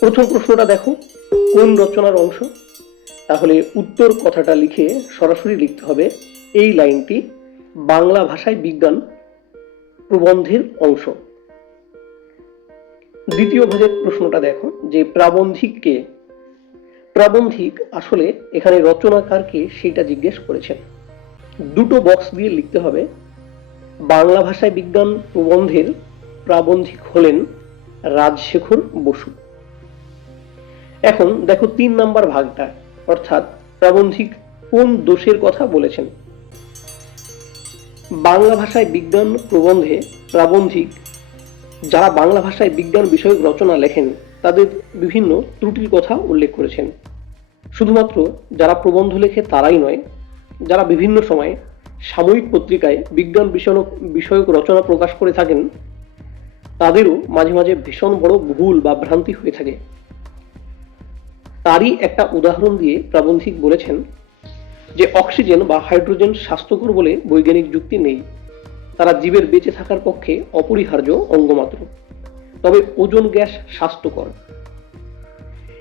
প্রথম প্রশ্নটা দেখো, কোন রচনার অংশ? তাহলে উত্তর কথাটা লিখে সরাসরি লিখতে হবে এই লাইনটি বাংলা ভাষায় বিজ্ঞান প্রবন্ধের অংশ। দ্বিতীয় ভাগের প্রশ্নটা দেখো যে প্রাবন্ধিক কে? প্রাবন্ধিক আসলে এখানে রচনাকার কে সেটা জিজ্ঞেস করেছেন। দুটো বক্স দিয়ে লিখতে হবে বাংলা ভাষায় বিজ্ঞান প্রবন্ধের প্রাবন্ধিক হলেন রাজশেখর বসু। এখন দেখো ৩ নাম্বার ভাগটা, অর্থাৎ প্রাবন্ধিক কোন দোষের কথা বলেছেন। বাংলা ভাষায় বিজ্ঞান প্রবন্ধে প্রাবন্ধিক যারা বাংলা ভাষায় বিজ্ঞান বিষয়ক রচনা লেখেন তাদের বিভিন্ন ত্রুটির কথা উল্লেখ করেছেন। শুধুমাত্র যারা প্রবন্ধ লেখে তারাই নয়, যারা বিভিন্ন সময়ে সাময়িক পত্রিকায় বিজ্ঞান বিষয়ক রচনা প্রকাশ করে থাকেন তাদেরও মাঝে মাঝে ভীষণ বড় ভুল বা ভ্রান্তি হয়ে থাকে। তারই একটা উদাহরণ দিয়ে প্রাবন্ধিক বলেছেন যে অক্সিজেন বা হাইড্রোজেন স্বাস্থ্যকর বলে বৈজ্ঞানিক যুক্তি নেই, তারা জীবের বেঁচে থাকার পক্ষে অপরিহার্য অঙ্গমাত্র, তবে ওজোন গ্যাস স্বাস্থ্যকর।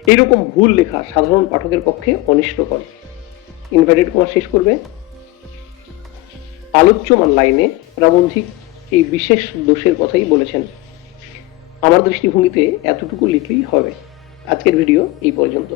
এইরকম ভুল লেখা সাধারণ পাঠকের পক্ষে অনিষ্টকর। ইনভার্টেড কমা শেষ করবে। আলোচ্যমান লাইনে প্রাবন্ধিক এই বিশেষ দোষের কথাই বলেছেন। আমার দৃষ্টিভঙ্গিতে এতটুকু লিখলেই হবে। আজকের ভিডিও এই পর্যন্ত।